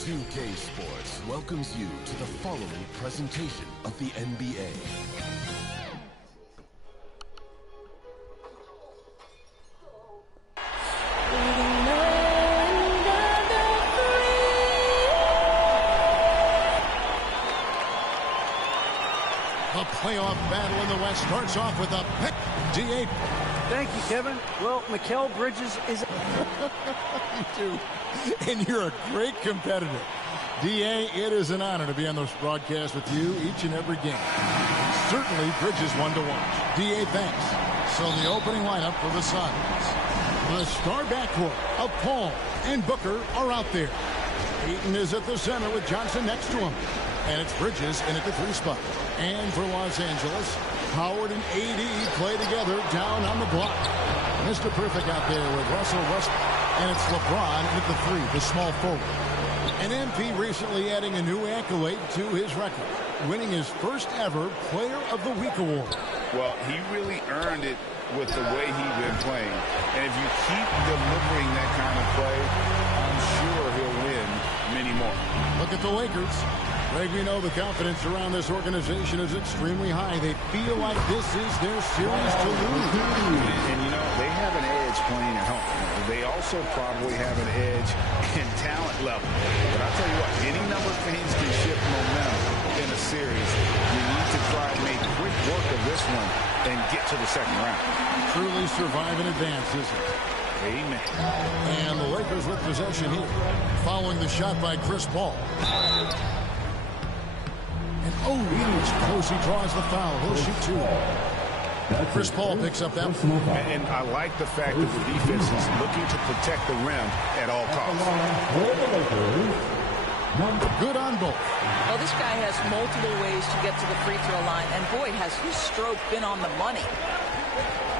2K Sports welcomes you to the following presentation of the NBA. The playoff battle in the West starts off with a pick. D8. Thank you, Kevin. Well, Mikal Bridges is... You do. And you're a great competitor. D.A., it is an honor to be on this broadcast with you each and every game. Certainly, Bridges one to watch. D.A., thanks. So the opening lineup for the Suns. The star backcourt of Paul and Booker are out there. Ayton is at the center with Johnson next to him. And it's Bridges in at the 3 spot. And for Los Angeles, Howard and AD play together down on the block. Mr. Perfect out there with Russell Westbrook. And it's LeBron at the 3, the small forward. And MP recently adding a new accolade to his record, winning his first ever Player of the Week award. Well, he really earned it with the way he's been playing. And if you keep delivering that kind of play, I'm sure he'll win many more. Look at the Lakers. Greg, we know the confidence around this organization is extremely high. They feel like this is their series to lose. And you know, they have an edge playing at home. They also probably have an edge in talent level. But I'll tell you what, any number of things can shift momentum in a series. You need to try and make quick work of this one and get to the second round. Truly survive in advance, isn't it? Amen. And the Lakers with possession here. Following the shot by Chris Paul. And he's close. He draws the foul. He'll shoot 2. Chris Paul picks up that one. And I like the fact that the defense is looking to protect the rim at all costs. Good on both. Well, this guy has multiple ways to get to the free throw line, and boy, has his stroke been on the money.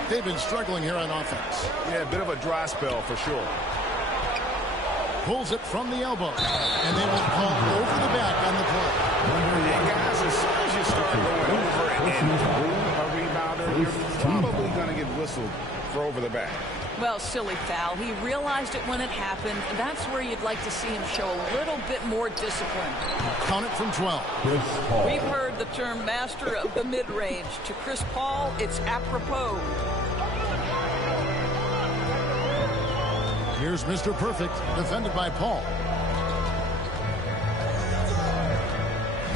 They've been struggling here on offense. Yeah, a bit of a dry spell for sure. Pulls it from the elbow, and they will call over the back on the play. And guys, as soon as you start going over and a rebounder, you're probably going to get whistled for over the back. Well, silly foul. He realized it when it happened. That's where you'd like to see him show a little bit more discipline. Count it from 12. We've heard the term master of the mid-range. To Chris Paul, it's apropos. Here's Mr. Perfect, defended by Paul.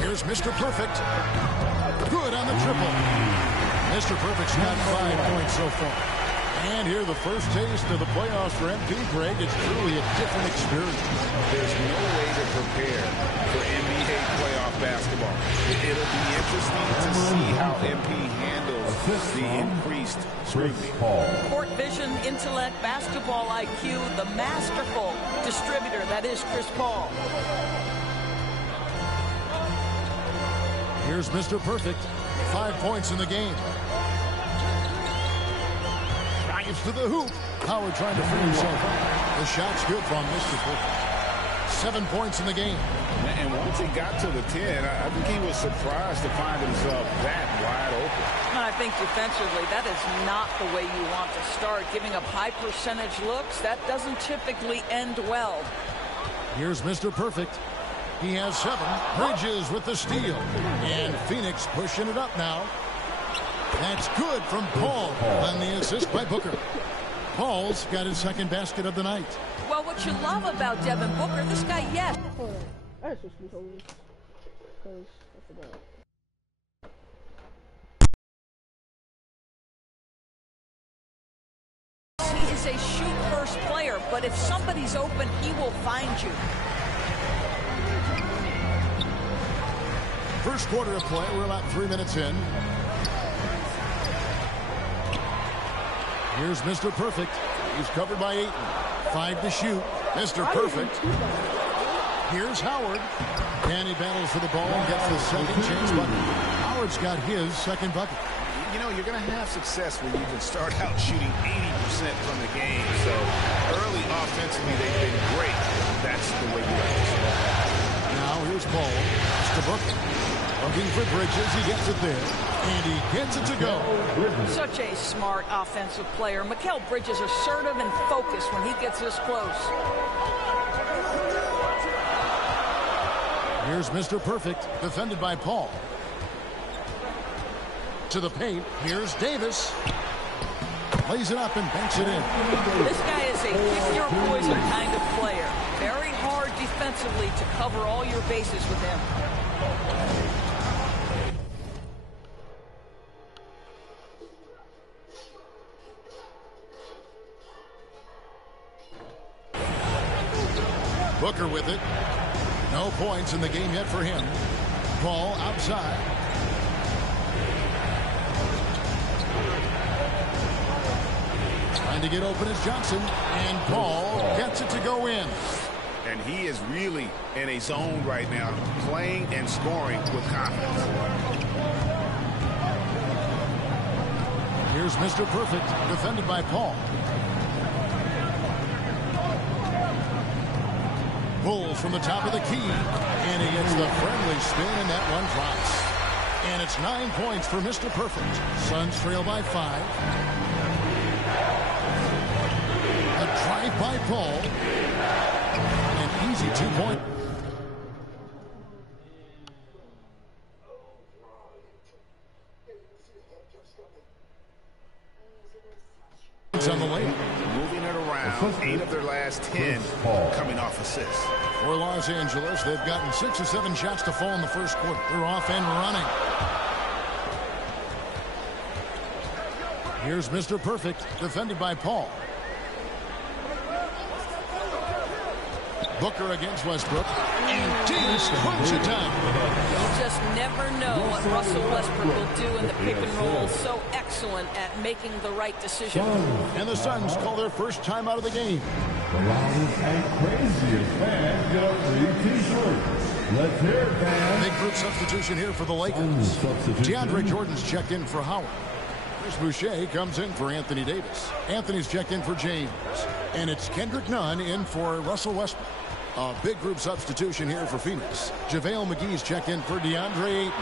Here's Mr. Perfect. Good on the triple. Mr. Perfect's got 5 points so far. And here the first taste of the playoffs for MP, Greg. It's truly a different experience. There's no way to prepare for NBA playoff basketball. It'll be interesting to see how MP handles the increased scrutiny. Court vision, intellect, basketball IQ, the masterful distributor that is Chris Paul. Here's Mr. Perfect. 5 points in the game. Drives to the hoop. Howard trying to free himself up. The shot's good from Mr. Perfect. 7 points in the game. And once he got to the 10, I think he was surprised to find himself that wide open. I think defensively, that is not the way you want to start. Giving up high percentage looks, that doesn't typically end well. Here's Mr. Perfect. He has 7. Bridges with the steal. And Phoenix pushing it up now. That's good from Paul on the assist by Booker. Paul's got his second basket of the night. Well, what you love about Devin Booker, this guy, yes. I switched controllers because I forgot. He is a shoot-first player, but if somebody's open, he will find you. First quarter of play. We're about 3 minutes in. Here's Mr. Perfect. He's covered by 8. 5 to shoot. Mr. Perfect. Here's Howard. And he battles for the ball and gets the second chance bucket. Howard's got his second bucket. You know, you're going to have success when you can start out shooting 80% from the game. So early offensively, they've been great. That's the way you like to start. Now here's Paul. It's to Booker. Looking for Bridges. He gets it there. And he gets it to go. Such a smart offensive player. Mikal Bridges assertive and focused when he gets this close. Here's Mr. Perfect, defended by Paul. To the paint. Here's Davis. Lays it up and banks it in. This guy is a pick-your-poison kind of player. Very hard defensively to cover all your bases with him. Booker with it. No points in the game yet for him. Ball outside. Trying to get open is Johnson. And Paul gets it to go in. And he is really in a zone right now, playing and scoring with confidence. Here's Mr. Perfect, defended by Paul. Bulls from the top of the key. And he gets the friendly spin, and that one drops. And it's 9 points for Mr. Perfect. Suns trail by 5. A drive by Paul. An easy 2-point. It's on the lane. Moving it around. 8 of their last 10 coming off assists. For Los Angeles, they've gotten 6 or 7 shots to fall in the first quarter. They're off and running. Here's Mr. Perfect, defended by Paul. Booker against Westbrook. And Davis crunch it down. You just never know what Russell Westbrook will do in the pick and roll. So excellent at making the right decision. And the Suns call their first time out of the game. The loudest and craziest fans get a free t-shirt. Let's hear it, fans. Big group substitution here for the Lakers. DeAndre Jordan's checked in for Howard. Chris Boucher comes in for Anthony Davis. Anthony's checked in for James. And it's Kendrick Nunn in for Russell Westbrook. A big group substitution here for Phoenix. JaVale McGee's checked in for DeAndre Ayton.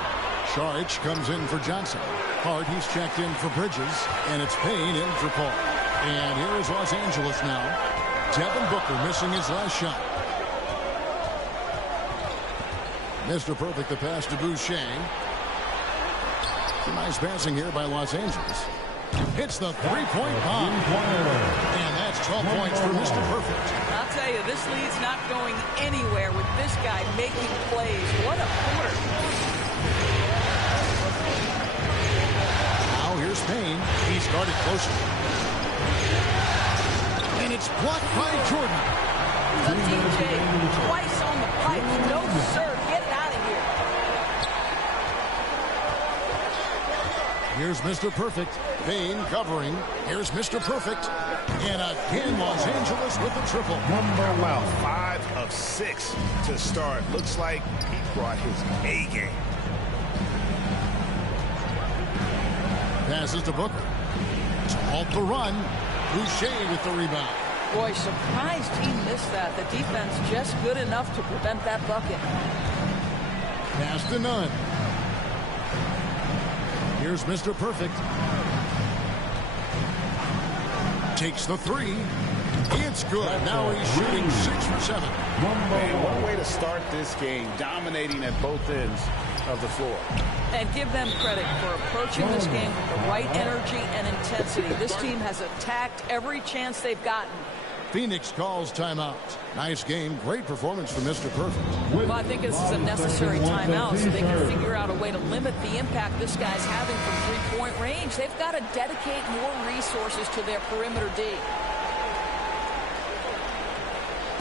Saric comes in for Johnson. Hart, he's checked in for Bridges. And it's Payne in for Paul. And here is Los Angeles now. Devin Booker missing his last shot. Mr. Perfect, the pass to Boucher. Nice passing here by Los Angeles. Hits the three-point bomb. And that's 12 points for Mr. Perfect. I'll tell you, this lead's not going anywhere with this guy making plays. What a quarter. Now here's Payne. He's guarded closely. And it's blocked by Jordan. The DJ twice on the pipe. No, sir. Get it out of here. Here's Mr. Perfect. Payne covering. Here's Mr. Perfect. And again, Los Angeles with a triple. Wow, 5 of 6 to start. Looks like he brought his A game. Passes to Booker. To halt the run. Boucher with the rebound. Boy, surprised he missed that. The defense just good enough to prevent that bucket. Pass to Nunn. Here's Mr. Perfect. Takes the three. It's good. Now he's shooting 6 for 7. Man, what a way to start this game, dominating at both ends of the floor. And give them credit for approaching this game with the right energy and intensity. This team has attacked every chance they've gotten. Phoenix calls timeout. Nice game. Great performance from Mr. Perfect. Well, I think this is a necessary timeout so they can figure out a way to limit the impact this guy's having from three-point range. They've got to dedicate more resources to their perimeter D.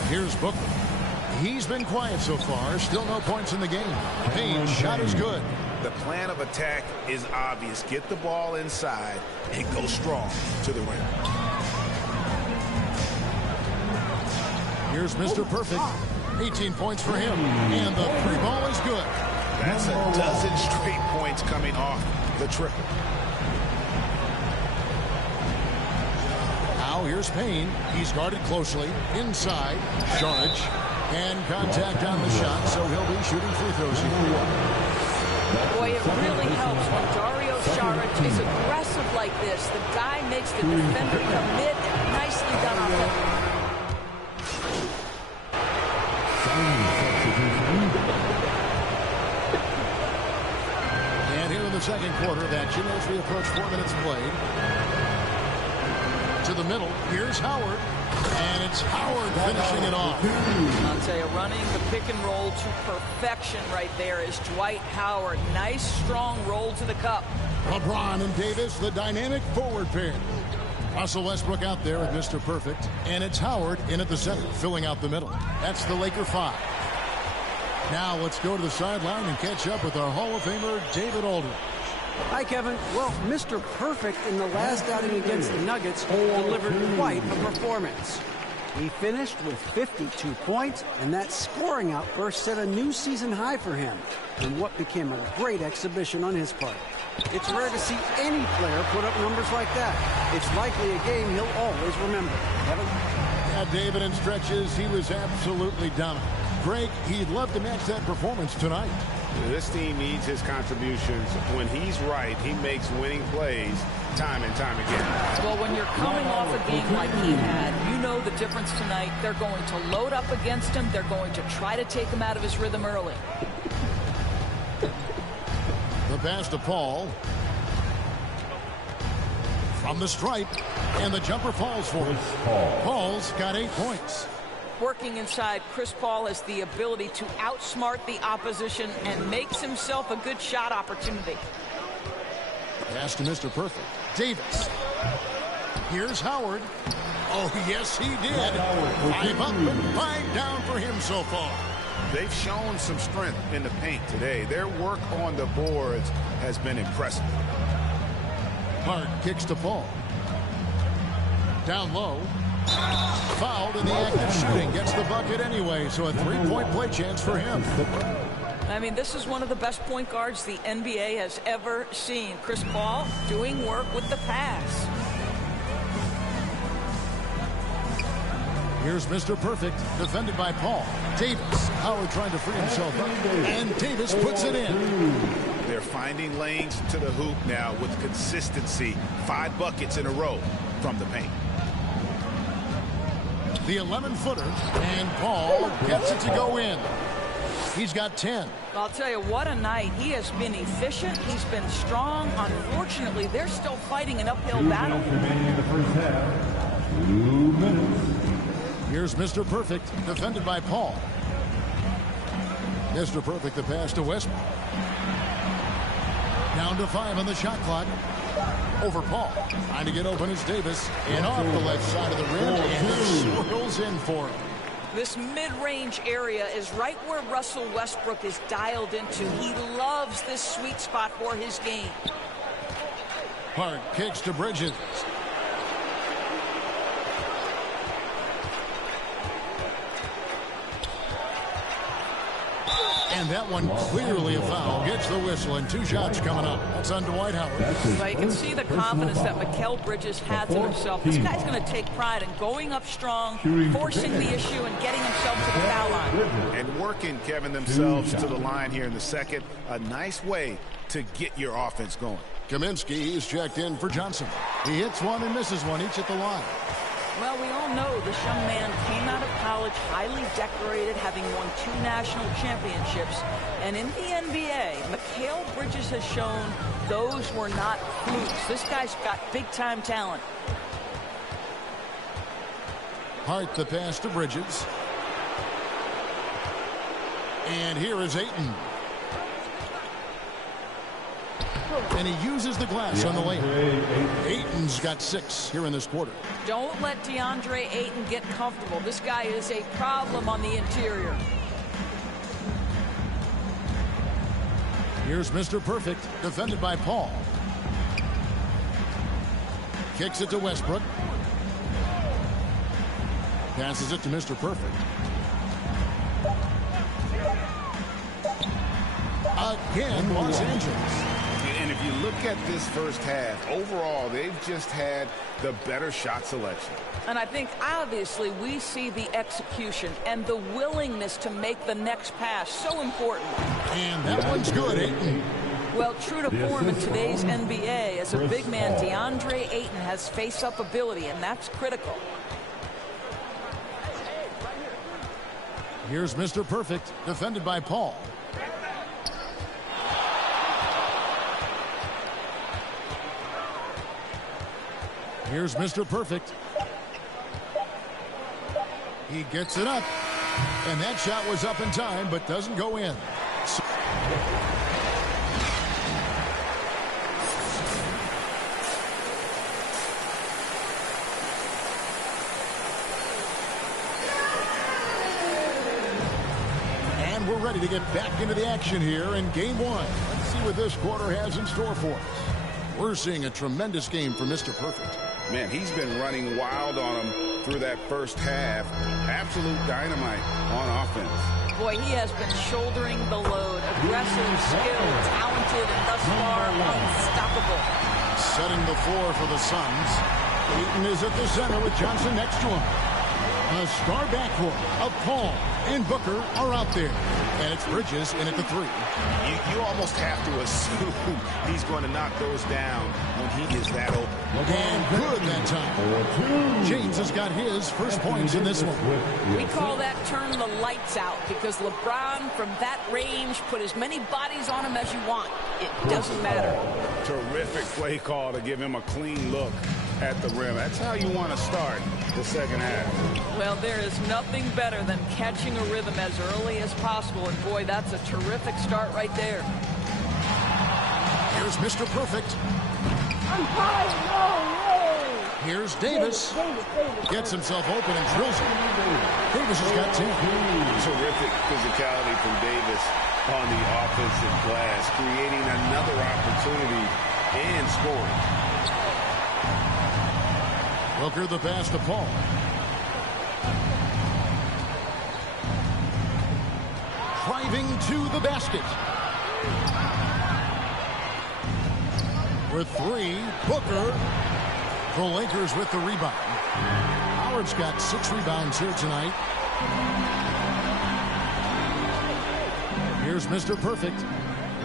Here's Booker. He's been quiet so far. Still no points in the game. Payne's shot is good. The plan of attack is obvious. Get the ball inside and go strong to the rim. Here's Mr. Perfect. 18 points for him. And the three ball is good. That's a dozen straight points coming off the triple. Now here's Payne. He's guarded closely. Inside. Saric. And contact on the shot, so he'll be shooting free throws here. Boy, it really helps when Dario Saric is aggressive like this. The guy makes the defender commit, and nicely done on him. second quarter of action as we approach 4 minutes played. To the middle. Here's Howard. And it's Howard finishing it off. I'll tell you, running the pick and roll to perfection right there is Dwight Howard. Nice, strong roll to the cup. LeBron and Davis, the dynamic forward pair. Russell Westbrook out there with Mr. Perfect. And it's Howard in at the center, filling out the middle. That's the Laker 5. Now let's go to the sideline and catch up with our Hall of Famer, David Aldridge. Hi, Kevin. Well, Mr. Perfect in the last outing against the Nuggets delivered quite a performance. He finished with 52 points, and that scoring outburst set a new season high for him in what became a great exhibition on his part. It's rare to see any player put up numbers like that. It's likely a game he'll always remember. Kevin? Yeah, David, in stretches, he was absolutely dominant. Greg, he'd love to match that performance tonight. This team needs his contributions. When he's right, he makes winning plays time and time again. Well, when you're coming off a game like he had, you know the difference tonight. They're going to load up against him. They're going to try to take him out of his rhythm early. The pass to Paul. From the stripe. And the jumper falls for him. Paul's got 8 points. Working inside, Chris Paul has the ability to outsmart the opposition and makes himself a good shot opportunity. Pass to Mr. Perfect. Davis. Here's Howard. Oh, yes, he did. 5 up and 5 down for him so far. They've shown some strength in the paint today. Their work on the boards has been impressive. Hart kicks to Paul. Down low. Fouled in the act of shooting. Gets the bucket anyway, so a 3-point play chance for him. I mean, this is one of the best point guards the NBA has ever seen. Chris Paul doing work with the pass. Here's Mr. Perfect, defended by Paul. Davis. Howard trying to free himself up. And Davis puts it in. They're finding lanes to the hoop now with consistency. 5 buckets in a row from the paint. The 11-footer, and Paul gets it to go in. He's got 10. I'll tell you, what a night. He has been efficient. He's been strong. Unfortunately, they're still fighting an uphill battle. In the first half. 2 minutes. Here's Mr. Perfect, defended by Paul. Mr. Perfect, the pass to Westbrook. Down to 5 on the shot clock. Over Paul. Trying to get open is Davis. And off the left side of the rim. And it swirls in for him. This mid-range area is right where Russell Westbrook is dialed into. He loves this sweet spot for his game. Hart kicks to Bridges. And that one clearly a foul. Gets the whistle and 2 shots coming up. That's on Dwight Howard. Well, you can see the confidence that Mikal Bridges has in himself. This guy's going to take pride in going up strong, forcing the issue, and getting himself to the foul line. And working, Kevin, themselves to the line here in the second. A nice way to get your offense going. Kaminsky is checked in for Johnson. He hits one and misses one, each at the line. Well, we all know this young man came out of college highly decorated, having won 2 national championships. And in the NBA, Mikal Bridges has shown those were not flukes. This guy's got big-time talent. Hart the pass to Bridges. And here is Ayton. And he uses the glass on the layup. Ayton's got 6 here in this quarter. Don't let DeAndre Ayton get comfortable. This guy is a problem on the interior. Here's Mr. Perfect, defended by Paul. Kicks it to Westbrook. Passes it to Mr. Perfect. Again, Los Angeles. And if you look at this first half, overall, they've just had the better shot selection. And I think, obviously, we see the execution and the willingness to make the next pass so important. And that one's good, Ayton. Well, true to form in today's NBA, as a big man, DeAndre Ayton has face-up ability, and that's critical. Here's Mr. Perfect, defended by Paul. Here's Mr. Perfect. He gets it up. And that shot was up in time, but doesn't go in. And we're ready to get back into the action here in game one. Let's see what this quarter has in store for us. We're seeing a tremendous game for Mr. Perfect. Man, he's been running wild on him through that first half. Absolute dynamite on offense. Boy, he has been shouldering the load. Aggressive, skilled, talented, and thus far unstoppable. Setting the floor for the Suns. Ayton is at the center with Johnson next to him. The star backcourt of Paul and Booker are out there. And it's Bridges in at the three. You almost have to assume he's going to knock those down when he is that open. And good that time. James has got his first points in this one. We call that turn the lights out because LeBron from that range put as many bodies on him as you want. It doesn't matter. Terrific play call to give him a clean look at the rim. That's how you want to start the second half. Well, there is nothing better than catching a rhythm as early as possible. And boy, that's a terrific start right there. Here's Mr. Perfect. I'm tired. No way. Here's Davis. Gets himself open and drills it. Davis has got 10. Terrific physicality from Davis on the offensive glass, creating another opportunity and scoring. Booker the pass to Paul. Driving to the basket. With three, Booker. The Lakers with the rebound. Howard's got 6 rebounds here tonight. Here's Mr. Perfect.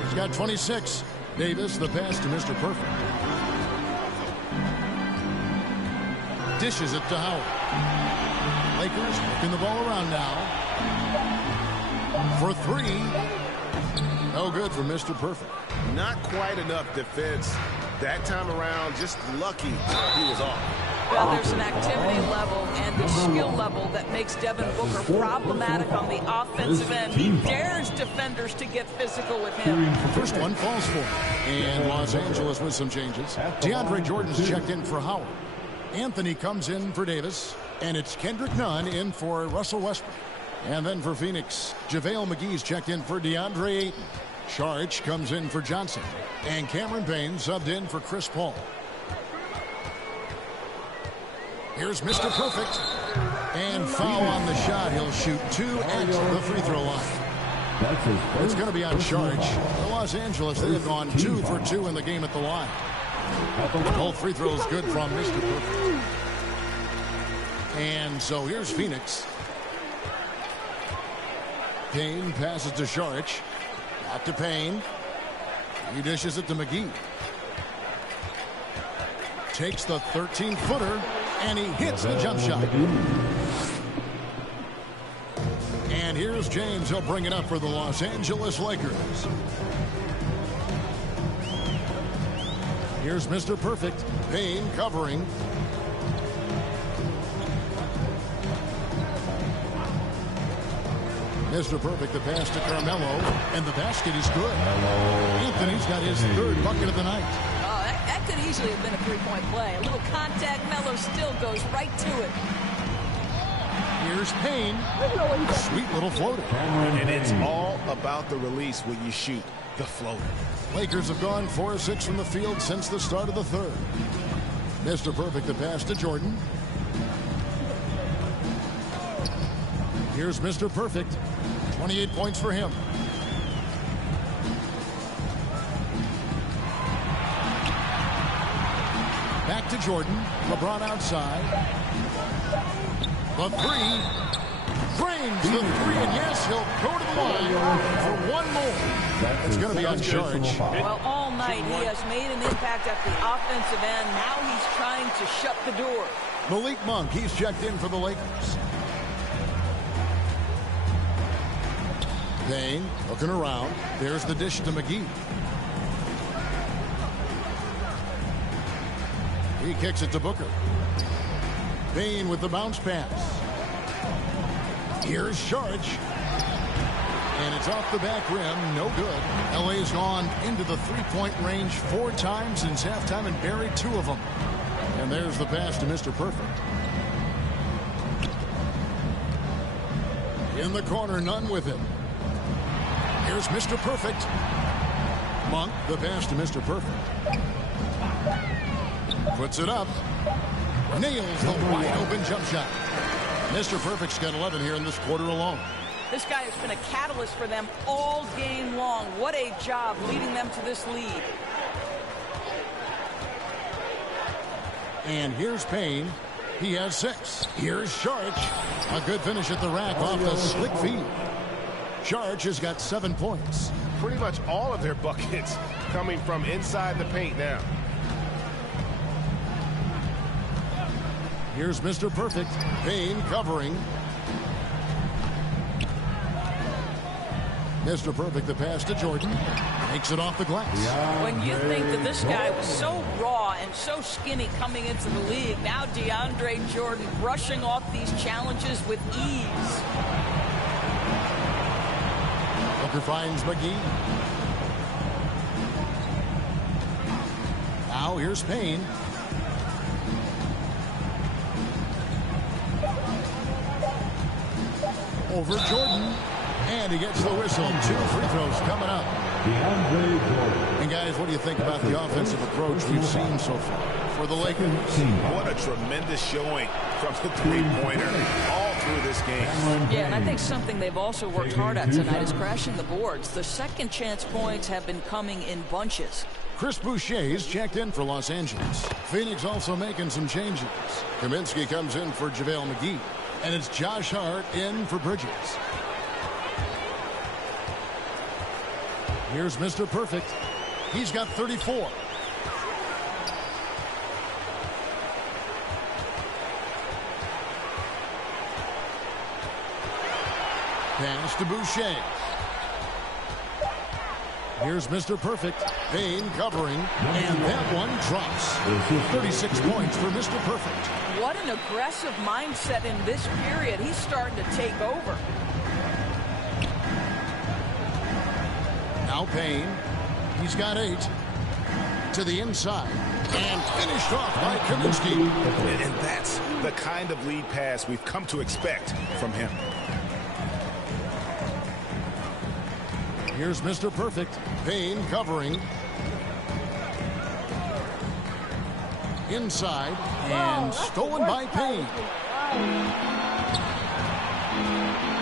He's got 26. Davis, the pass to Mr. Perfect. Dishes it to Howard. Lakers working the ball around now. For three. No good for Mr. Perfect. Not quite enough defense that time around. Just lucky he was off. Well, there's an activity level and a skill level that makes Devin Booker problematic on the offensive end. He dares defenders to get physical with him. First one falls for him. And Los Angeles with some changes. DeAndre Jordan's checked in for Howard. Anthony comes in for Davis. And it's Kendrick Nunn in for Russell Westbrook. And then for Phoenix, JaVale McGee's checked in for DeAndre Ayton. Saric comes in for Johnson. And Cameron Payne subbed in for Chris Paul. Here's Mr. Perfect. And foul on the shot. He'll shoot 2 at the free throw line. It's going to be on Saric. For Los Angeles, they have gone 2 for 2 in the game at the line. Both free throws good from Mr. Perfect. And so here's Phoenix. Payne passes to Saric. Out to Payne. He dishes it to McGee. Takes the 13-footer, and he hits the jump shot. And here's James. He'll bring it up for the Los Angeles Lakers. Here's Mr. Perfect. Payne covering. Mr. Perfect, the pass to Carmelo, and the basket is good. Anthony's got his 3rd bucket of the night. Oh, that could easily have been a three-point play. A little contact, Melo still goes right to it. Here's Payne. Sweet little floater. And it's all about the release when you shoot the floater. Lakers have gone 4 of 6 from the field since the start of the 3rd. Mr. Perfect, the pass to Jordan. Here's Mr. Perfect. 28 points for him. Back to Jordan. LeBron outside. The three. Frames the 3, and yes, he'll go to the line for one more. It's going to be on Saric. Well, all night he has made an impact at the offensive end. Now he's trying to shut the door. Malik Monk, he's checked in for the Lakers. Payne looking around. There's the dish to McGee. He kicks it to Booker. Payne with the bounce pass. Here's Saric. And it's off the back rim. No good. LA's gone into the three-point range 4 times since halftime and buried 2 of them. And there's the pass to Mr. Perfect. In the corner, none with him. Here's Mr. Perfect. Monk, the pass to Mr. Perfect. Puts it up. Nails the wide open jump shot. Mr. Perfect's got 11 here in this quarter alone. This guy has been a catalyst for them all game long. What a job leading them to this lead. And here's Payne. He has 6. Here's Saric. A good finish at the rack off the slick feed. Saric has got 7 points. Pretty much all of their buckets coming from inside the paint now. Here's Mr. Perfect. Payne covering. Mr. Perfect, the pass to Jordan. Makes it off the glass. When you think that this guy was so raw and so skinny coming into the league, now DeAndre Jordan brushing off these challenges with ease. Booker finds McGee. Now here's Payne. Over Jordan. And he gets the whistle. 2 free throws coming up. And guys, what do you think about the offensive approach we've seen so far for the Lakers? What a tremendous showing from the three-pointer all through this game. Yeah, and I think something they've also worked hard at tonight is crashing the boards. The second chance points have been coming in bunches. Chris Boucher's checked in for Los Angeles. Phoenix also making some changes. Kaminsky comes in for JaVale McGee. And it's Josh Hart in for Bridges. Here's Mr. Perfect. He's got 34. Pass to Boucher. Here's Mr. Perfect. Payne covering. And that one drops. 36 points for Mr. Perfect. What an aggressive mindset in this period. He's starting to take over. Now Payne. He's got 8. To the inside. And finished off by Kaminsky. And that's the kind of lead pass we've come to expect from him. Here's Mr. Perfect. Payne covering. Inside. And stolen by Payne.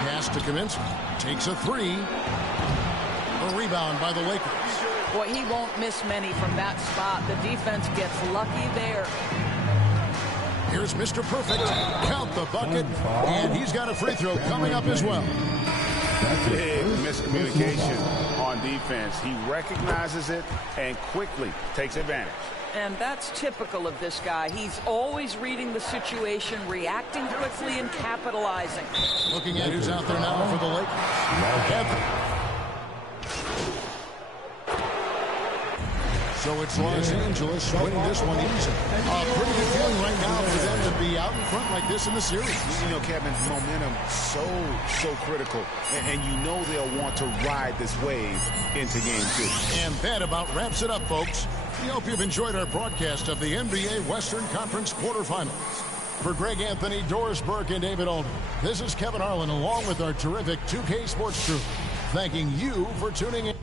Pass to Kaminsky. Takes a 3. A rebound by the Lakers. Boy, he won't miss many from that spot. The defense gets lucky there. Here's Mr. Perfect. Count the bucket. And he's got a free throw coming up as well. Big miscommunication on defense. He recognizes it and quickly takes advantage. And that's typical of this guy. He's always reading the situation, reacting quickly, and capitalizing. Looking at who's out there now for the Lakers. So it's Los Angeles winning this one easy. Pretty good feeling right now for them to be out in front like this in the series. You know, Kevin, momentum so critical. And you know they'll want to ride this wave into Game 2. And that about wraps it up, folks. We hope you've enjoyed our broadcast of the NBA Western Conference quarterfinals. For Greg Anthony, Doris Burke, and David Alden, this is Kevin Harlan along with our terrific 2K Sports crew, thanking you for tuning in.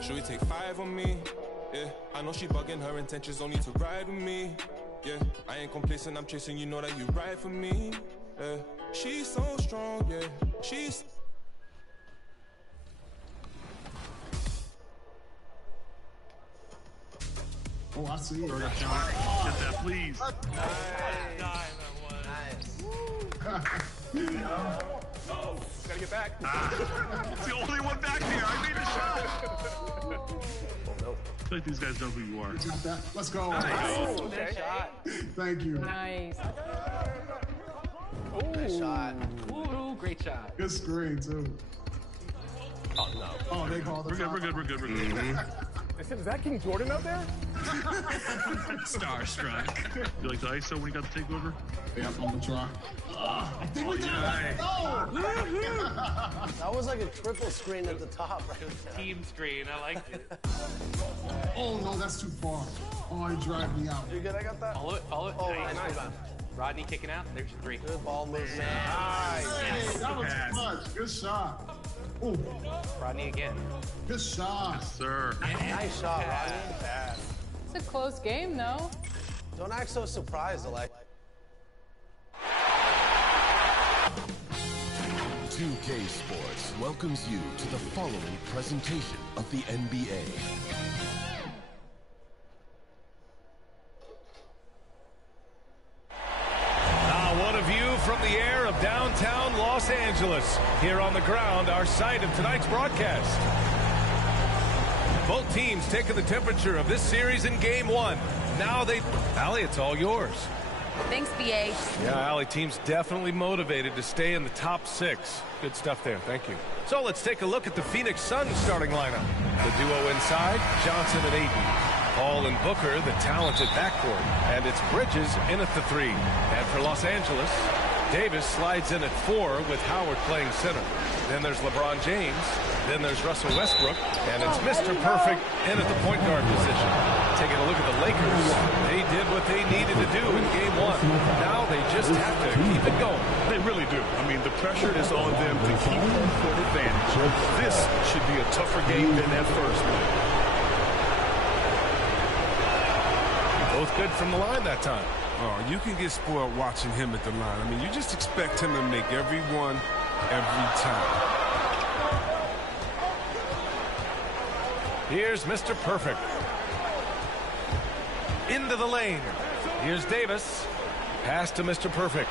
Should we take 5 on me? Yeah, I know she bugging, her intentions only to ride with me. Yeah, I ain't complacent, I'm chasing, you know that you ride for me. Yeah, she's so strong, yeah, she's Oh, I see. Get that, please. Gotta get back. It's the only one back here. I made a shot. I feel like these guys know who you are. Got that. Let's go. Nice. Okay. Thank you. Nice. Nice shot. Ooh, great shot. Good screen, too. Oh, no. Oh, they called the We're good. I said, is that King Jordan out there? Starstruck. You like the ISO when you got the takeover? Yeah, I'm gonna try. I think we did it. That was like a triple screen at the top. Right? Team screen. I liked it. Oh, no, that's too far. Oh, he dragged me out. You good? I got that? Follow it. Oh, Nice. nice. Rodney kicking out. There's your 3. Good ball movement. Hey, that was clutch. Good shot. Ooh. Rodney again. Good shot. Yes, sir. Nice shot, Rodney. It's a close game, though. Don't act so surprised, Alex. 2K Sports welcomes you to the following presentation of the NBA. What a view from the air of downtown Los Angeles. Here on the ground, our site of tonight's broadcast. Both teams taking the temperature of this series in Game 1. Now Allie, it's all yours. Thanks, BA. Yeah, Allie, team's definitely motivated to stay in the top 6. Good stuff there. Thank you. So let's take a look at the Phoenix Suns starting lineup. The duo inside, Johnson and Ayton. Paul and Booker, the talented backcourt. And it's Bridges in at the 3. And for Los Angeles, Davis slides in at 4 with Howard playing center. Then there's LeBron James. Then there's Russell Westbrook. And it's Mr. Perfect in at the point guard position. Taking a look at the Lakers, they did what they needed to do in Game 1. Now they just have to keep it going. They really do. I mean, the pressure is on them to keep home court advantage. This should be a tougher game than that first one. Both good from the line that time. Oh, you can get spoiled watching him at the line. I mean, you just expect him to make every one, every time. Here's Mr. Perfect. Into the lane. Here's Davis. Pass to Mr. Perfect.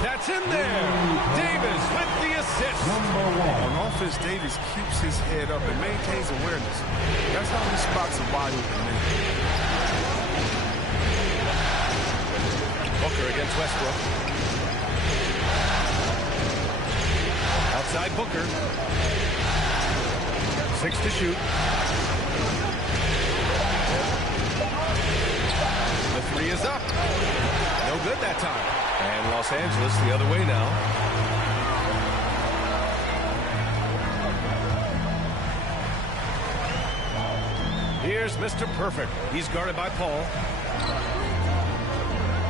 That's in there. Davis with the assist. On offense, Davis keeps his head up and maintains awareness. That's how he spots a wide open man. Booker against Westbrook. Outside Booker. 6 to shoot. The 3 is up. No good that time. And Los Angeles the other way now. Here's Mr. Perfect. He's guarded by Paul.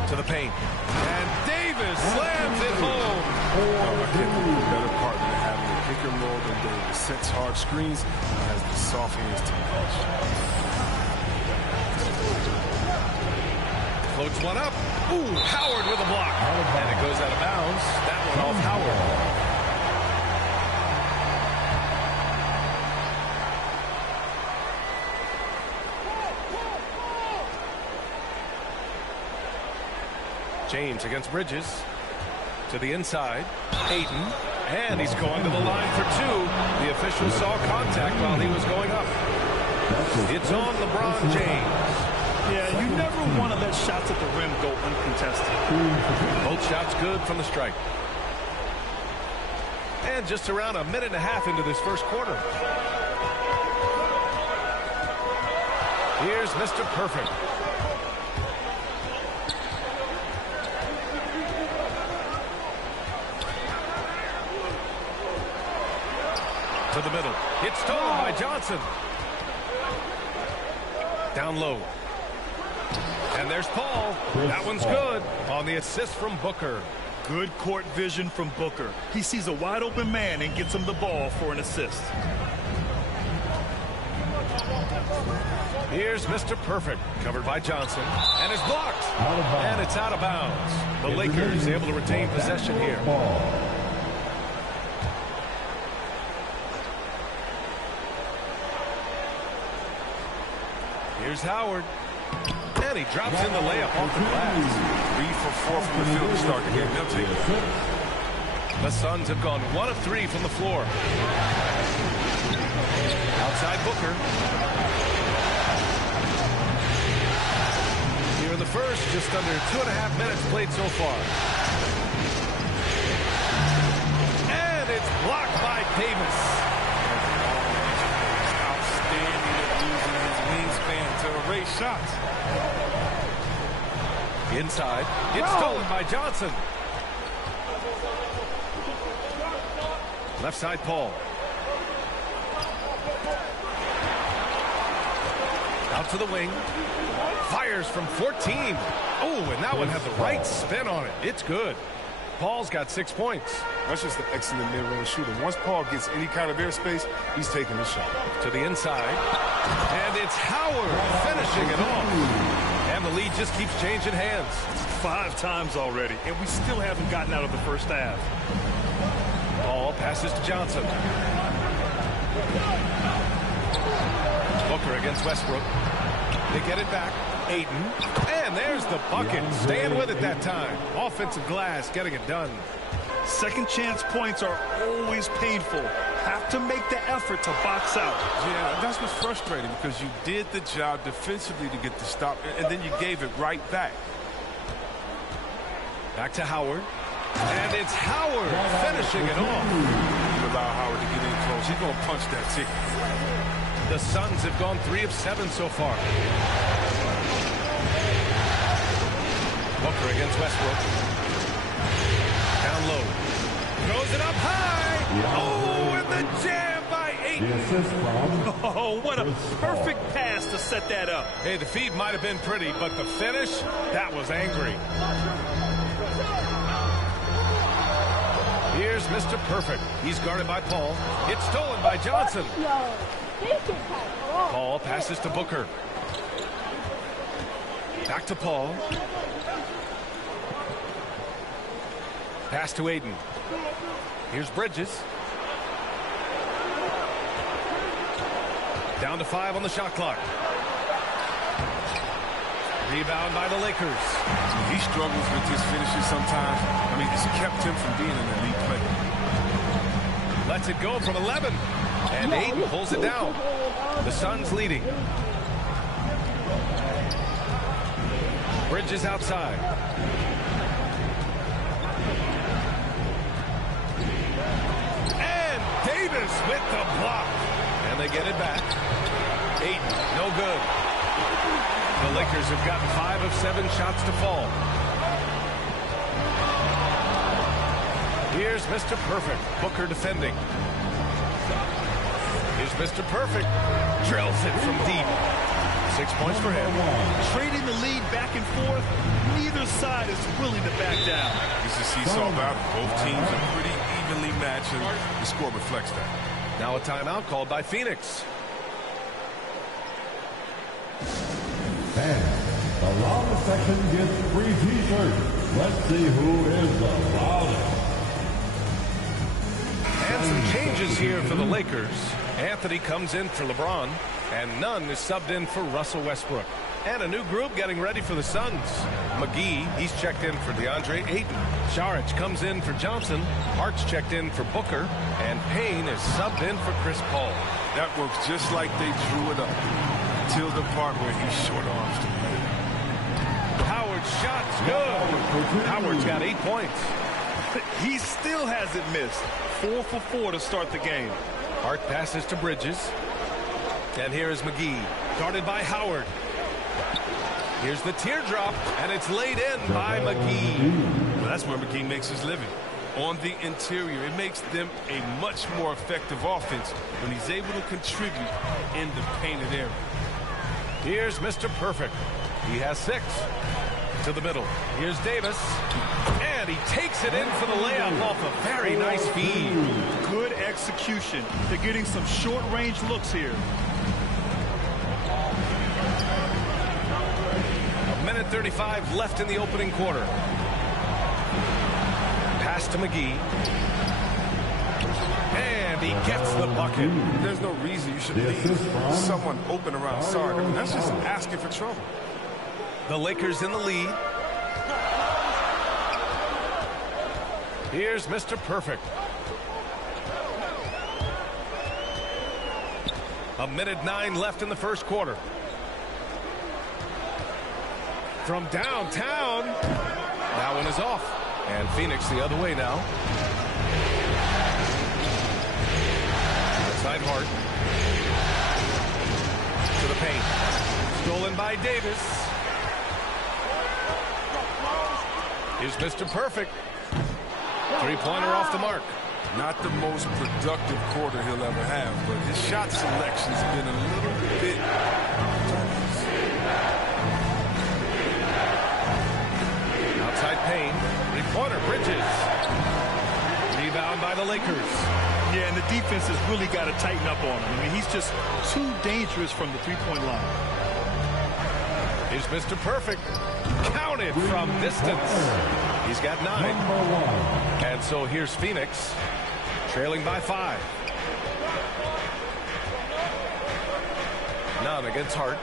To the paint. And Davis slams it home. I can't think of a better partner than having a pick and roll than Davis. Sets hard screens and has the soft hands to catch. Floats one up. Ooh, Howard with a block. And it goes out of bounds. That one off Howard. James against Bridges. To the inside. Ayton. And he's going to the line for 2. The official saw contact while he was going up. It's on LeBron James. Yeah, you never want to let shots at the rim go uncontested. Both shots good from the stripe. And just around a minute and a half into this first quarter. Here's Mr. Perfect. To the middle. It's stolen by Johnson. Down low. And there's Paul. That one's good on the assist from Booker. Good court vision from Booker. He sees a wide open man and gets him the ball for an assist. Here's Mr. Perfect, covered by Johnson, and is blocked. And it's out of bounds. The Lakers able to retain possession here. Here's Howard. And he drops in the layup off the glass. 3 for 4 from the field to start the game. They'll take it. The Suns have gone 1 of 3 from the floor. Outside Booker. Here in the first, just under 2.5 minutes played so far. And it's blocked by Davis. Outstanding at using his wingspan to erase shots. Inside. It's stolen by Johnson. Left side, Paul. Out to the wing. Fires from 14. Oh, and that one had the right spin on it. It's good. Paul's got 6 points. That's just an excellent mid-range shooter. Once Paul gets any kind of airspace, he's taking the shot. To the inside. And it's Howard finishing it off. And the lead just keeps changing hands. 5 times already, and we still haven't gotten out of the first half. Paul passes to Johnson. Booker against Westbrook. They get it back. Ayton. And there's the bucket. Staying with it that time. Offensive glass, getting it done. Second chance points are always painful. Have to make the effort to box out. Yeah, that's what's frustrating because you did the job defensively to get the stop, and then you gave it right back. Back to Howard. And it's Howard finishing it off. You allow Howard to get in close. He's going to punch that ticket. The Suns have gone 3 of 7 so far. Booker against Westbrook. Down low. Throws it up high. Oh, and the jam by Ayton. Oh, what a perfect pass to set that up. Hey, the feed might have been pretty, but the finish, that was angry. Here's Mr. Perfect. He's guarded by Paul. It's stolen by Johnson. Paul passes to Booker. Back to Paul. Pass to Ayton. Here's Bridges. Down to 5 on the shot clock. Rebound by the Lakers. He struggles with his finishes sometimes. I mean, it's kept him from being an elite player. Lets it go from 11. And Ayton pulls it down. The Suns leading. Bridges outside. And Davis with the block. And they get it back. Ayton, no good. The Lakers have gotten 5 of 7 shots to fall. Here's Mr. Perfect. Booker defending. Here's Mr. Perfect. Drills it from deep. 6 points for him. Trading the lead back and forth, neither side is willing to back down. It's a seesaw battle. Both teams are pretty evenly matched, and the score reflects that. Now a timeout called by Phoenix. And the loudest section gets free t-shirts. Let's see who is the loudest. And some changes here for the Lakers. Anthony comes in for LeBron, and Nunn is subbed in for Russell Westbrook. And a new group getting ready for the Suns. McGee, he's checked in for DeAndre Ayton. Saric comes in for Johnson. Hart's checked in for Booker. And Payne is subbed in for Chris Paul. That works just like they drew it up. Until the part where he short arms to me. Howard's shot's good. Howard's got 8 points. He still hasn't missed. 4 for 4 to start the game. Hart passes to Bridges. And here is McGee, guarded by Howard. Here's the teardrop, and it's laid in by McGee. Well, that's where McGee makes his living. On the interior, it makes them a much more effective offense when he's able to contribute in the painted area. Here's Mr. Perfect. He has 6. To the middle. Here's Davis. And he takes it in for the layup off a very nice feed. Good execution. They're getting some short-range looks here. 1:35 left in the opening quarter. Pass to McGee. And he gets the bucket. There's no reason you should leave someone open around Sark. I mean, that's just asking for trouble. The Lakers in the lead. Here's Mr. Perfect. A minute 9 left in the first quarter. From downtown. That one is off. And Phoenix the other way now. Outside Hart. To the paint. Stolen by Davis. Here's Mr. Perfect. Three-pointer off the mark. Not the most productive quarter he'll ever have, but his shot selection's been a little bit. Outside Payne. Three-pointer, Bridges. Rebound by the Lakers. Yeah, and the defense has really got to tighten up on him. I mean, he's just too dangerous from the three-point line. Here's Mr. Perfect. Counted from distance. He's got 9. And so here's Phoenix, trailing by 5. None against Hart.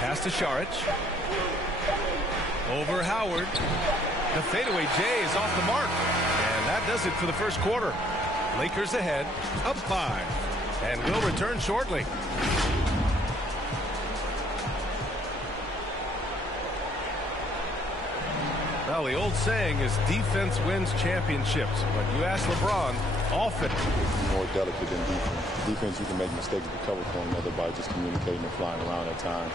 Pass to Šarić. Over Howard. The fadeaway J is off the mark. And that does it for the first quarter. Lakers ahead, up 5. And will return shortly. Well, the old saying is defense wins championships. But you ask LeBron, offense. More delicate than defense. Defense, you can make mistakes to cover for one another by just communicating and flying around at times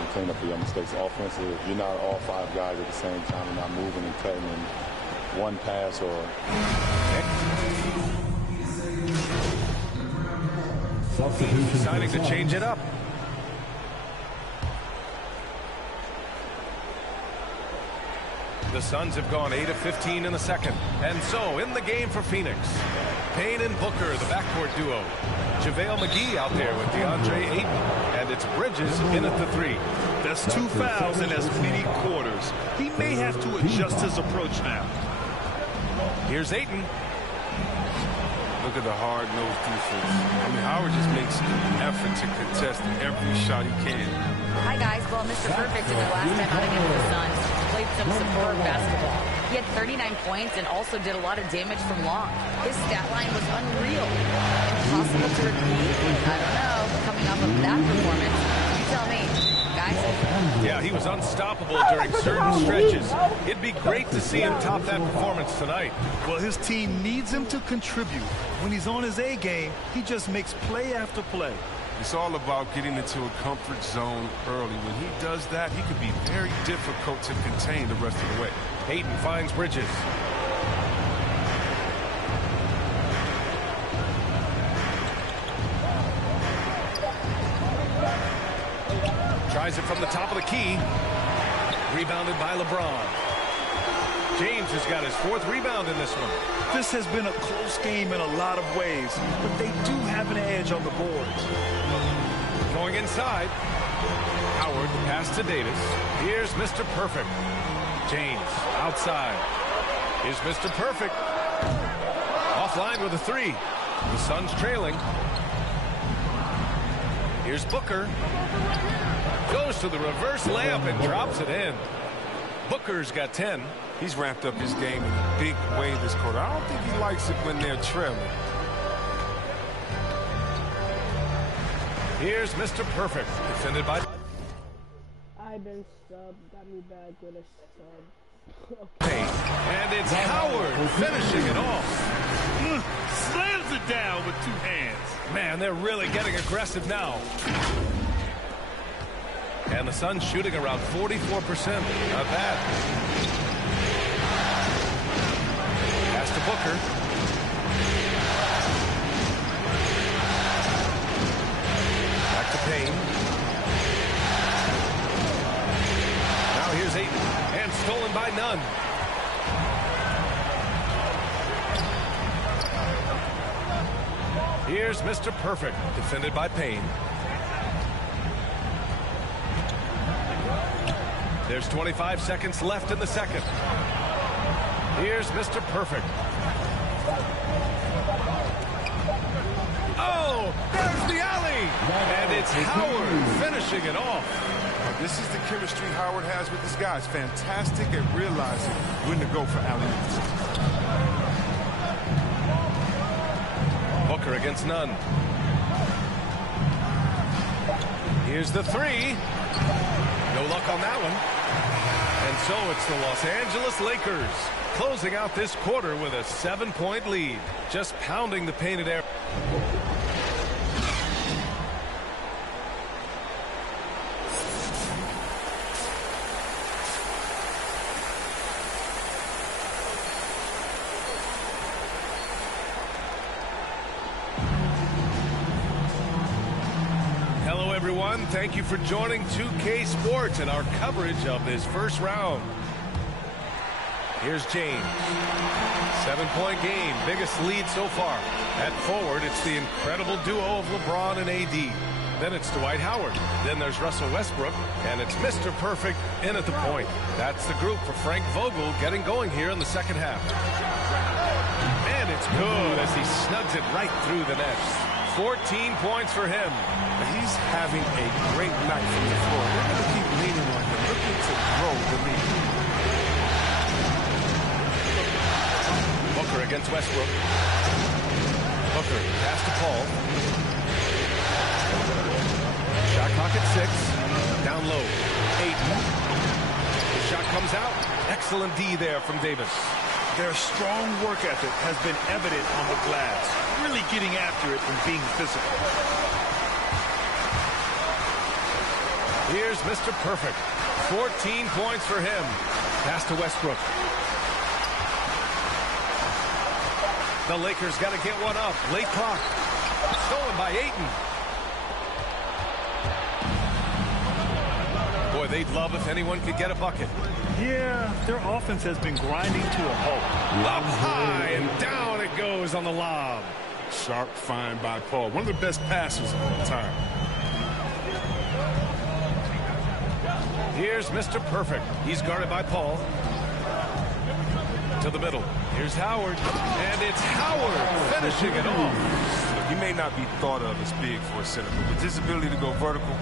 and clean up your mistakes. Offensively, if you're not all 5 guys at the same time, you're not moving and cutting in one pass or... Deciding to change it up. The Suns have gone 8 of 15 in the second. And so in the game for Phoenix, Payne and Booker, the backcourt duo. JaVale McGee out there with DeAndre Ayton. And it's Bridges in at the 3. That's 2 fouls in as many quarters. He may have to adjust his approach now. Here's Ayton. Look at the hard-nosed defense. I mean, Howard just makes an effort to contest every shot he can. Hi, guys. Well, Mr. Perfect in the last time out against the Suns played some superb basketball. He had 39 points and also did a lot of damage from long. His stat line was unreal. Impossible to repeat? I don't know. Coming off of that performance, you tell me. Guys? Yeah, he was unstoppable during certain stretches. It'd be great to see him top that performance tonight. Well, his team needs him to contribute. When he's on his A game, he just makes play after play. It's all about getting into a comfort zone early. When he does that, he could be very difficult to contain the rest of the way. Ayton finds Bridges. Tries it from the top of the key. Rebounded by LeBron. James has got his 4th rebound in this one. This has been a close game in a lot of ways, but they do have an edge on the boards. Going inside. Howard, the pass to Davis. Here's Mr. Perfect. James, outside. Here's Mr. Perfect. Offline with a 3. The Suns trailing. Here's Booker. Goes to the reverse layup and drops it in. Booker's got 10. He's ramped up his game in a big way this quarter. I don't think he likes it when they're trailing. Here's Mr. Perfect, defended by... I've been subbed. Got me back with a sub. And it's Howard finishing it off. Slams it down with 2 hands. Man, they're really getting aggressive now. And the Suns shooting around 44%. Not bad. Pass to Booker. Back to Payne. Now here's Ayton. And stolen by Nunn. Here's Mr. Perfect, defended by Payne. There's 25 seconds left in the second. Here's Mr. Perfect. Oh, there's the alley. And it's Howard finishing it off. This is the chemistry Howard has with his guys. Fantastic at realizing when to go for alley-oops. Booker against Nunn. Here's the three. No luck on that one. And so it's the Los Angeles Lakers closing out this quarter with a 7-point lead. Just pounding the painted area. Thank you for joining 2K Sports and our coverage of this first round. Here's James. 7-point game, biggest lead so far. At forward, it's the incredible duo of LeBron and AD. Then it's Dwight Howard. Then there's Russell Westbrook, and it's Mr. Perfect in at the point. That's the group for Frank Vogel getting going here in the second half. And it's good as he snugs it right through the net. 14 points for him. He's having a great night from the floor. We're going to keep leaning on him, looking to grow the lead. Booker against Westbrook. Booker, pass to Paul. Shot clock at 6. Down low. Ayton. The shot comes out. Excellent D there from Davis. Their strong work ethic has been evident on the glass. Really getting after it and being physical. Here's Mr. Perfect. 14 points for him. Pass to Westbrook. The Lakers got to get one up. Late clock. Stolen by Ayton. Boy, they'd love if anyone could get a bucket. Yeah, their offense has been grinding to a halt. Up high and down it goes on the lob. Sharp find by Paul. One of the best passers of all time. Here's Mr. Perfect. He's guarded by Paul. To the middle. Here's Howard. And it's Howard finishing it off. He may not be thought of as big for a center, but with his ability to go vertical,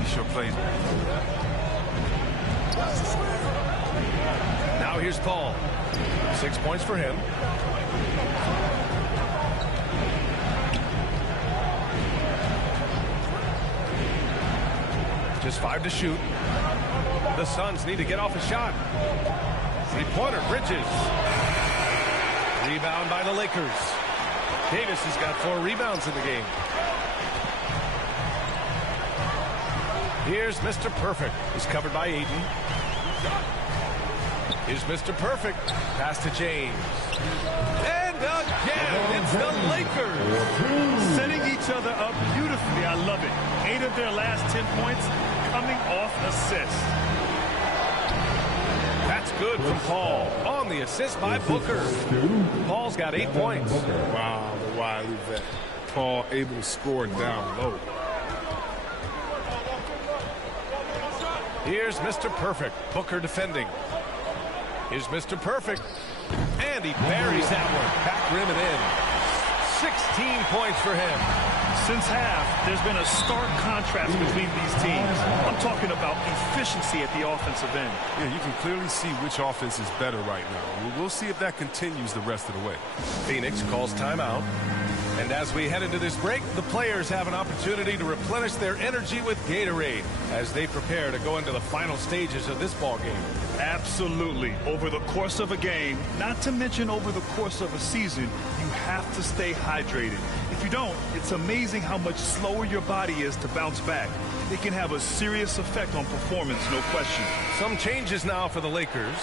he sure plays well. Now here's Paul. 6 points for him. Just 5 to shoot. The Suns need to get off a shot. Three-pointer, Bridges. Rebound by the Lakers. Davis has got 4 rebounds in the game. Here's Mr. Perfect. He's covered by Ayton. Here's Mr. Perfect. Pass to James. And again, it's the Lakers. Setting each other up beautifully. I love it. 8 of their last 10 points coming off assists. That's good from Paul. On the assist by Booker. Paul's got 8 points. Wow, the wily vet. Paul able to score down low. Here's Mr. Perfect. Booker defending. Here's Mr. Perfect. And he buries that one. Back rim and in. 16 points for him. Since half, there's been a stark contrast between these teams. I'm talking about efficiency at the offensive end. Yeah, you can clearly see which offense is better right now. We'll see if that continues the rest of the way. Phoenix calls timeout. And as we head into this break, the players have an opportunity to replenish their energy with Gatorade as they prepare to go into the final stages of this ball game. Absolutely. Over the course of a game, not to mention over the course of a season, you have to stay hydrated. If you don't, it's amazing how much slower your body is to bounce back. It can have a serious effect on performance, no question. Some changes now for the Lakers.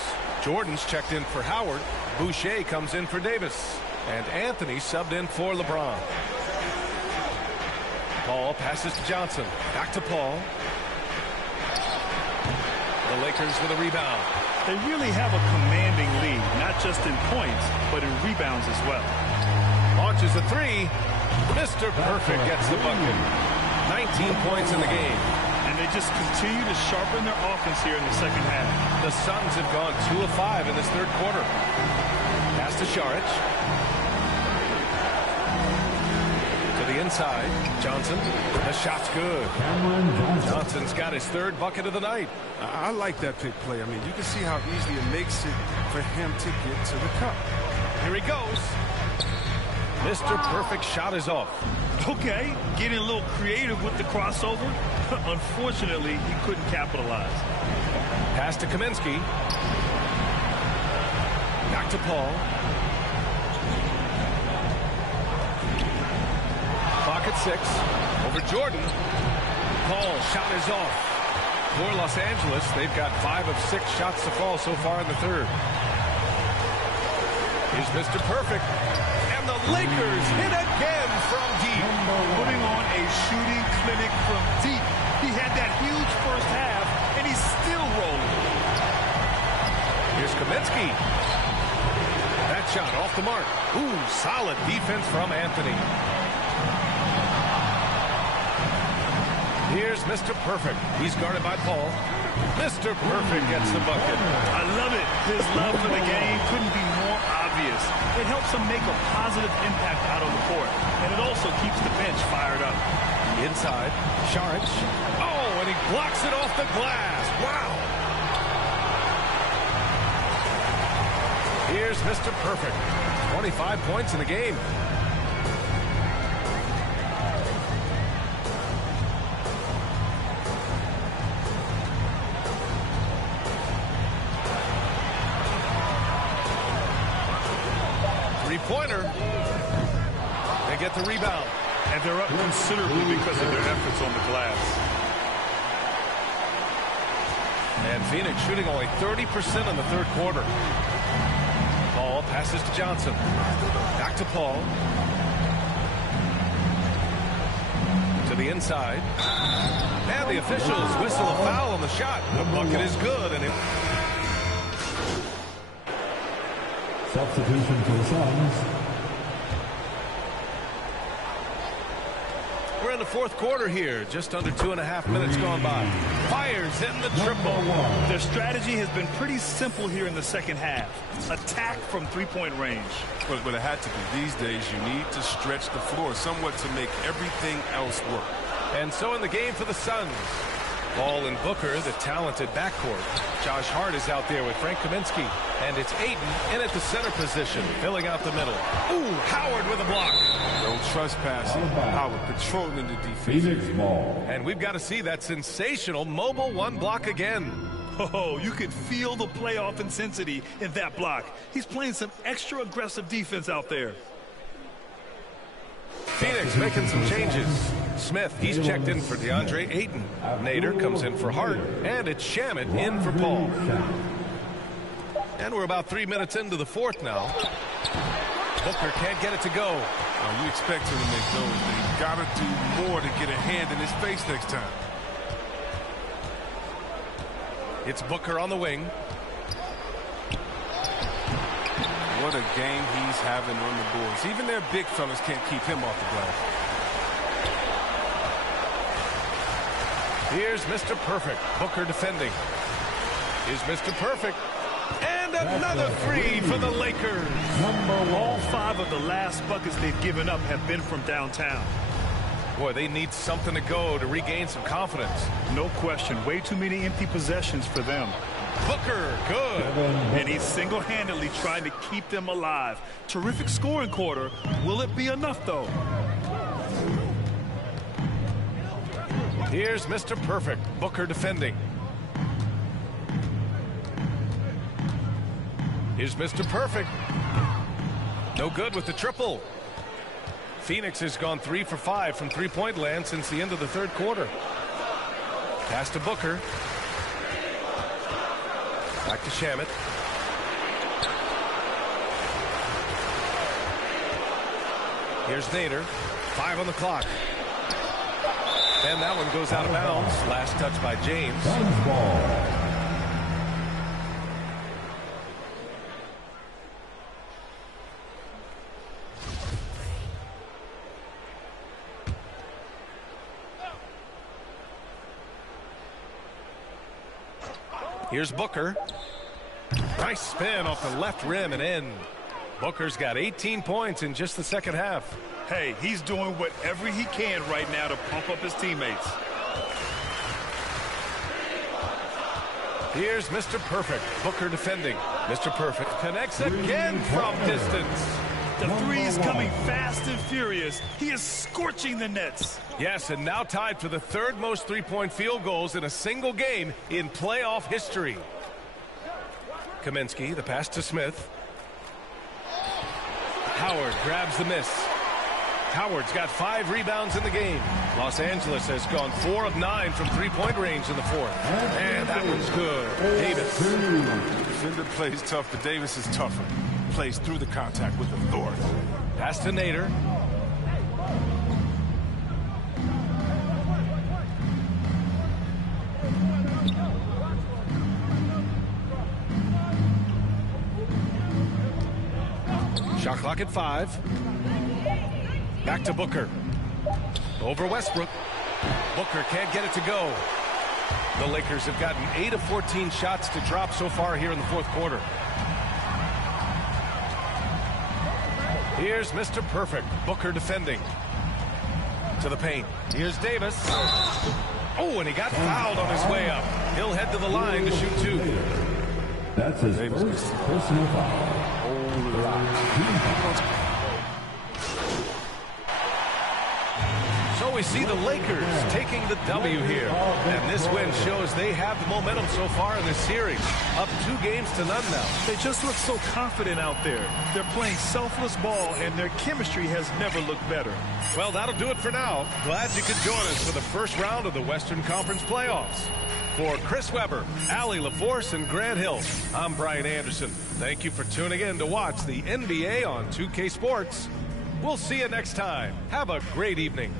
Jordan's checked in for Howard. Boucher comes in for Davis. And Anthony subbed in for LeBron. Paul passes to Johnson. Back to Paul. The Lakers with a rebound. They really have a commanding lead, not just in points, but in rebounds as well. Launches a three. Mr. Perfect gets the bucket. 19 points in the game. And and they just continue to sharpen their offense here in the second half. The Suns have gone 2 of 5 in this third quarter. Pass to Šarić. To the inside. Johnson. The shot's good. Johnson's got his third bucket of the night. I like that pick play. I mean, you can see how easily it makes it for him to get to the cup. Here he goes. Mr. Perfect shot is off. Okay, getting a little creative with the crossover. Unfortunately, he couldn't capitalize. Pass to Kaminsky. Back to Paul. Clock at 6. Over Jordan. Paul, shot is off. For Los Angeles, they've got 5 of 6 shots to fall so far in the third. Here's Mr. Perfect. And the Lakers hit again from deep. Putting on a shooting clinic from deep. He had that huge first half, and he's still rolling. Here's Kaminsky. That shot off the mark. Ooh, solid defense from Anthony. Here's Mr. Perfect. He's guarded by Paul. Mr. Perfect gets the bucket. I love it. His love for the game couldn't be more obvious. It helps him make a positive impact out on the court, and it also keeps the bench fired up. Inside, Šarić. Oh, and he blocks it off the glass. Wow. Here's Mr. Perfect. 25 points in the game. Three-pointer. They get the rebound. And they're up considerably because of their efforts on the glass. And Phoenix shooting only 30% in the third quarter. Paul passes to Johnson. Back to Paul. To the inside. And the officials whistle a foul on the shot. The bucket is good. And Substitution for the Suns. we're in the fourth quarter here. Just under 2.5 minutes gone by. Fires in the triple. Their strategy has been pretty simple here in the second half. Attack from three-point range. But it had to be. These days, you need to stretch the floor somewhat to make everything else work. And so in the game for the Suns, Paul and Booker, the talented backcourt. Josh Hart is out there with Frank Kaminsky. And it's Ayton in at the center position, filling out the middle. Ooh, Howard with a block. No trespassing. Howard patrolling the defense. Phoenix ball. And we've got to see that sensational mobile one block again. Oh, you could feel the playoff intensity in that block. He's playing some extra aggressive defense out there. Phoenix making some changes. Smith, he's checked in for DeAndre Ayton. Nader comes in for Hart. And it's Shamet in for Paul. And we're about 3 minutes into the fourth now. Booker can't get it to go. Oh, you expect him to make those, but he's got to do more to get a hand in his face next time. It's Booker on the wing. What a game he's having on the boards. Even their big fellas can't keep him off the glass. Here's Mr. Perfect. Booker defending. Here's Mr. Perfect. And another three for the Lakers. All 5 of the last buckets they've given up have been from downtown. Boy, they need something to go to regain some confidence. No question. Way too many empty possessions for them. Booker, good. And he's single-handedly trying to keep them alive. Terrific scoring quarter. Will it be enough, though? Here's Mr. Perfect. Booker defending. Here's Mr. Perfect. No good with the triple. Phoenix has gone 3 for 5 from three-point land since the end of the third quarter. Pass to Booker. Back to Shamet. Here's Nader. 5 on the clock. And that one goes out of bounds. Last touch by James. Suns ball. Here's Booker. Nice spin off the left rim and in. Booker's got 18 points in just the second half. Hey, he's doing whatever he can right now to pump up his teammates. Here's Mr. Perfect. Booker defending. Mr. Perfect connects again from distance. The three is coming fast and furious. He is scorching the nets. Yes, and now tied for the third most three-point field goals in a single game in playoff history. Kaminsky, the pass to Smith. Howard grabs the miss. Howard's got 5 rebounds in the game. Los Angeles has gone 4 of 9 from three-point range in the fourth. And that one's good. Davis. Defender plays tough, but Davis is tougher. Plays through the contact with authority. Pass to Nader. Shot clock at 5. Back to Booker. Over Westbrook. Booker can't get it to go. The Lakers have gotten 8 of 14 shots to drop so far here in the fourth quarter. Here's Mr. Perfect. Booker defending. To the paint. Here's Davis. Oh, and he got fouled on his way up. He'll head to the line to shoot 2. That's his first personal foul. So we see the Lakers taking the W here. And this win shows they have the momentum so far in this series. Up 2 games to none now. They just look so confident out there. They're playing selfless ball, and their chemistry has never looked better. Well, that'll do it for now. Glad you could join us for the first round of the Western Conference playoffs. For Chris Webber, Allie LaForce, and Grant Hill, I'm Brian Anderson. Thank you for tuning in to watch the NBA on 2K Sports. We'll see you next time. Have a great evening.